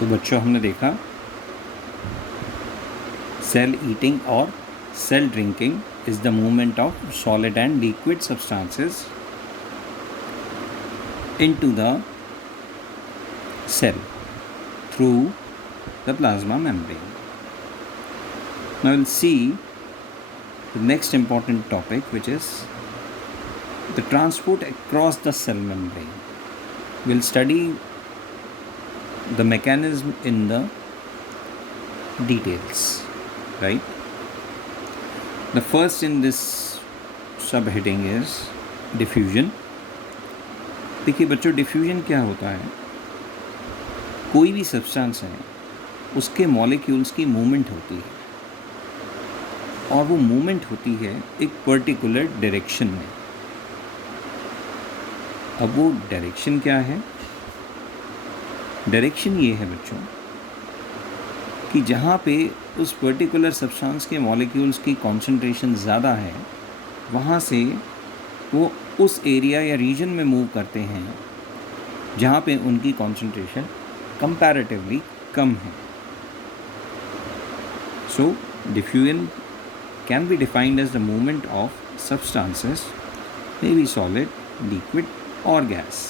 तो बच्चों हमने देखा सेल ईटिंग और cell drinking is the movement of solid and liquid substances into the cell through the plasma membrane. Now we'll see the next important topic, which is the transport across the cell membrane. We'll study the mechanism in the details, right? The first in this subheading is diffusion. देखिए बच्चों, diffusion क्या होता है? कोई भी substance है उसके molecules की मूवमेंट होती है और वो मूवमेंट होती है एक पर्टिकुलर डायरेक्शन में. अब वो डायरेक्शन क्या है? डायरेक्शन ये है बच्चों कि जहाँ पे उस पर्टिकुलर सब्सटेंस के मॉलिक्यूल्स की कॉन्सेंट्रेशन ज़्यादा है वहाँ से वो उस एरिया या रीजन में मूव करते हैं जहाँ पे उनकी कॉन्सेंट्रेशन कंपैरेटिवली कम है. सो diffusion can be defined as the movement of substances, maybe solid, liquid or gas,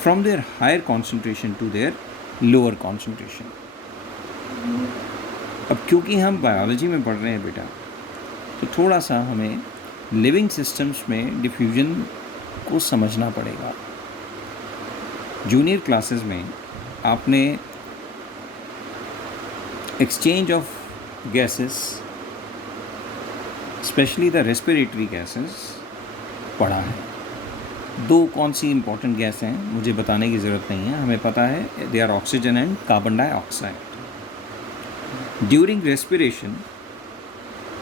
from their higher concentration to their lower concentration. अब क्योंकि हम बायोलॉजी में पढ़ रहे हैं बेटा, तो थोड़ा सा हमें लिविंग सिस्टम्स में डिफ्यूजन को समझना पड़ेगा. जूनियर क्लासेस में आपने exchange of gases, specially the respiratory gases पढ़ा है. दो कौन सी इंपॉर्टेंट गैस हैं मुझे बताने की ज़रूरत नहीं है, हमें पता है. They are oxygen and carbon dioxide. During respiration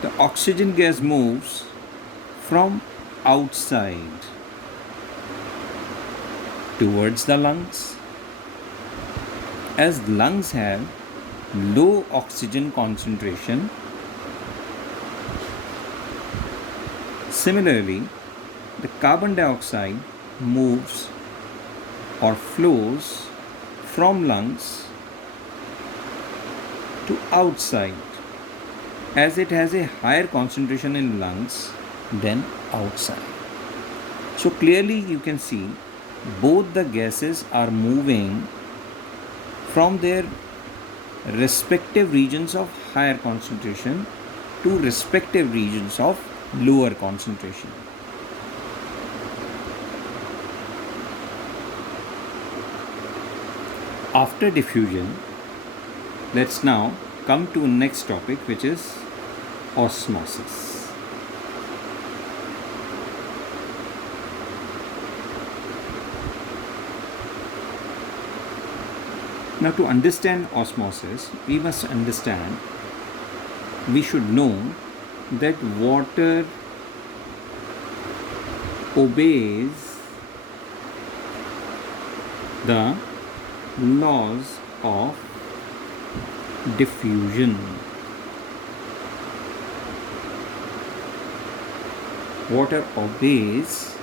the oxygen gas moves from outside towards the lungs. As lungs have low oxygen concentration, similarly, the carbon dioxide moves or flows from lungs to outside as it has a higher concentration in lungs than outside. So clearly you can see both the gases are moving from their respective regions of higher concentration to respective regions of lower concentration. After diffusion, let's now come to next topic, which is osmosis. Now to understand osmosis, we must understand, we should know that water obeys the laws of diffusion. Water obeys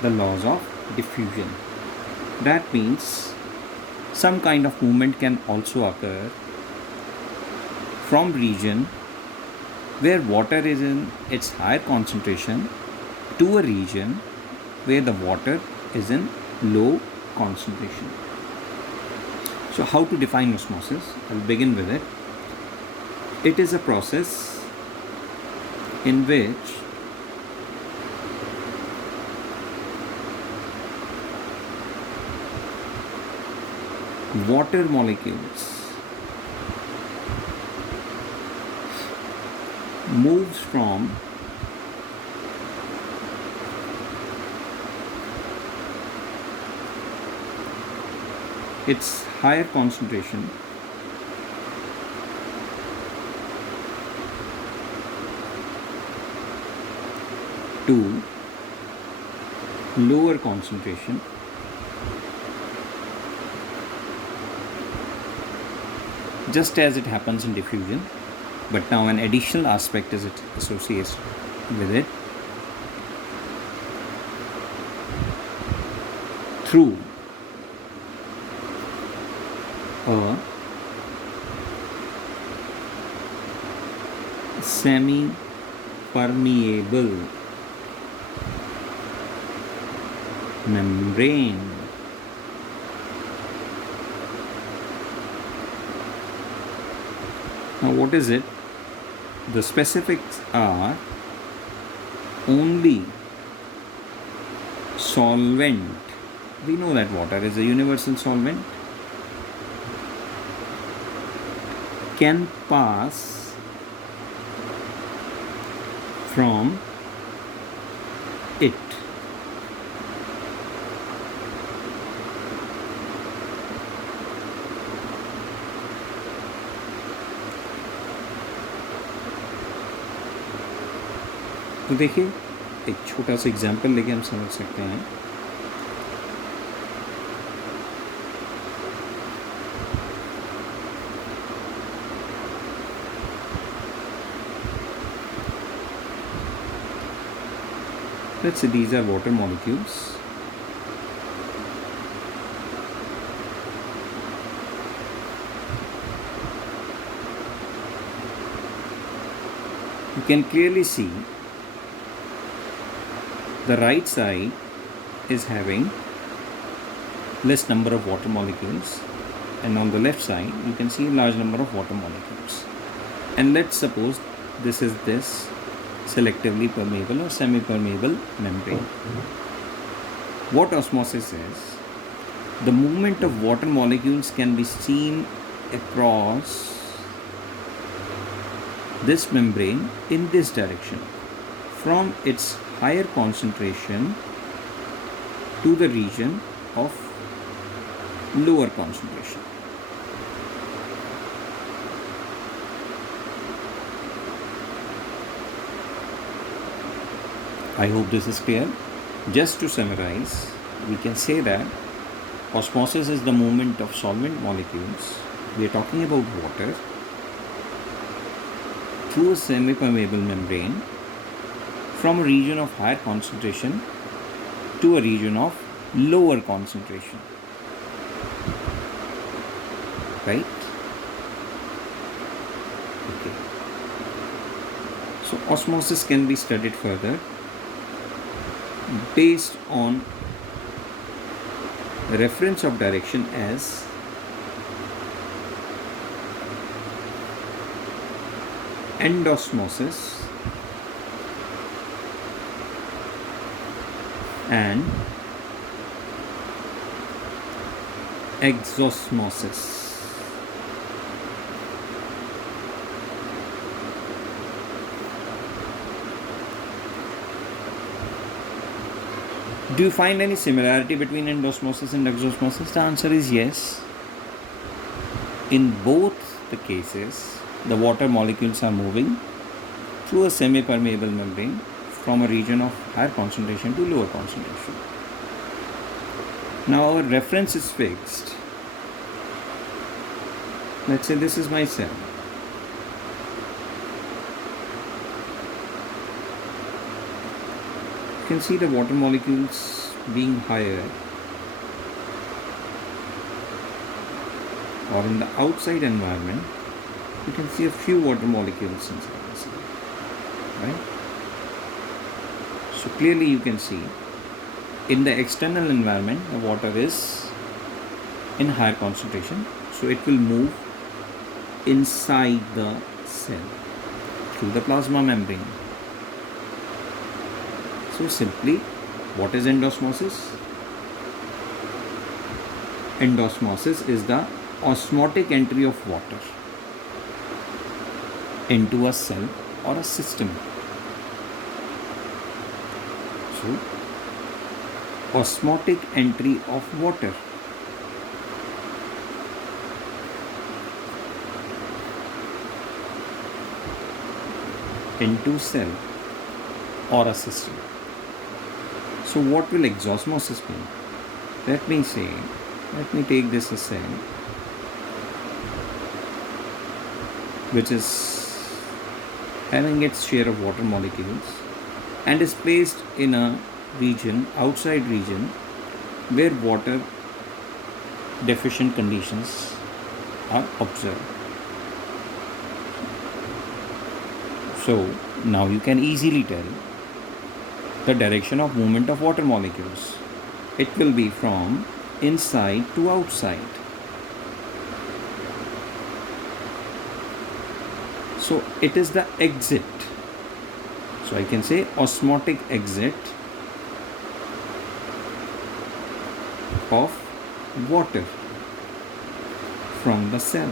the laws of diffusion. That means some kind of movement can also occur from region where water is in its higher concentration to a region where the water is in low concentration. So how to define osmosis? I'll begin with it. It is a process in which water molecules moves from its higher concentration to lower concentration just as it happens in diffusion, but now an additional aspect is associated with it. Through a semi-permeable membrane. Now what is it? The specifics are only solvent. We know that water is a universal solvent, can pass from it. तो देखिए एक छोटा सा example लेके हम समझ सकते हैं. Let's say these are water molecules. You can clearly see the right side is having less number of water molecules, and on the left side you can see large number of water molecules. And let's suppose this is this selectively permeable or semi-permeable membrane. What osmosis is? The movement of water molecules can be seen across this membrane in this direction, from its higher concentration to the region of lower concentration. I hope this is clear. Just to summarize, we can say that osmosis is the movement of solvent molecules. We are talking about water through a semi-permeable membrane from a region of higher concentration to a region of lower concentration. Right? Okay. So osmosis can be studied further based on the reference of direction as endosmosis and exosmosis. Do you find any similarity between endosmosis and exosmosis? The answer is yes. In both the cases, the water molecules are moving through a semi-permeable membrane from a region of higher concentration to lower concentration. Now our reference is fixed. Let's say this is my cell. You can see the water molecules being higher, or in the outside environment you can see a few water molecules inside the cell, right? So clearly you can see in the external environment the water is in higher concentration, so it will move inside the cell through the plasma membrane. So simply, what is endosmosis? Endosmosis is the osmotic entry of water into a cell or a system. So, osmotic entry of water into cell or a system. So what will exosmosis be? Let me take this a cell which is having its share of water molecules and is placed in a region, outside region, where water deficient conditions are observed. So now you can easily tell the direction of movement of water molecules. It will be from inside to outside. So it is the exit. So I can say osmotic exit of water from the cell.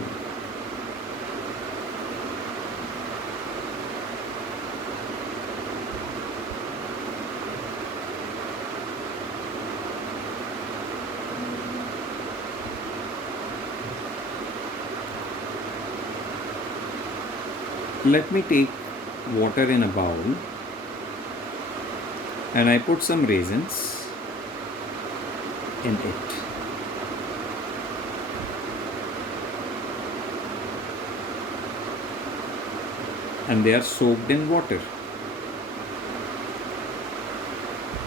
Let me take water in a bowl and I put some raisins in it. And they are soaked in water.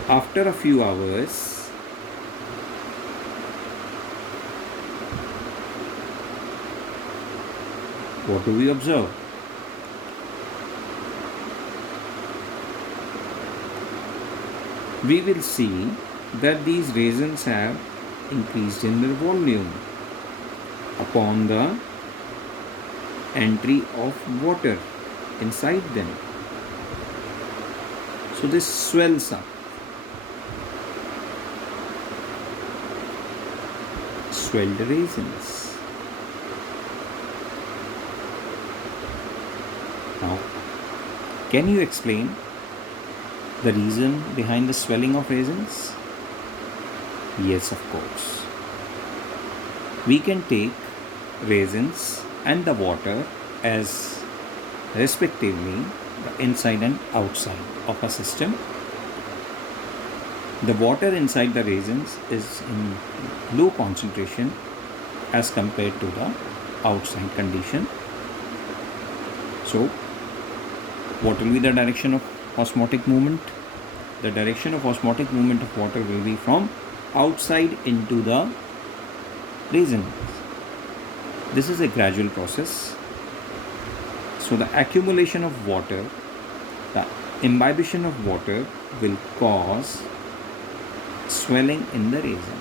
After a few hours, what do we observe? We will see that these raisins have increased in their volume upon the entry of water inside them. So this swells up. Swelled raisins. Now, can you explain the reason behind the swelling of raisins? Yes, of course. We can take raisins and the water as respectively the inside and outside of a system. The water inside the raisins is in low concentration as compared to the outside condition. So, what will be the direction of osmotic movement? The direction of osmotic movement of water will be from outside into the raisins. This is a gradual process. So the accumulation of water, the imbibition of water will cause swelling in the raisin.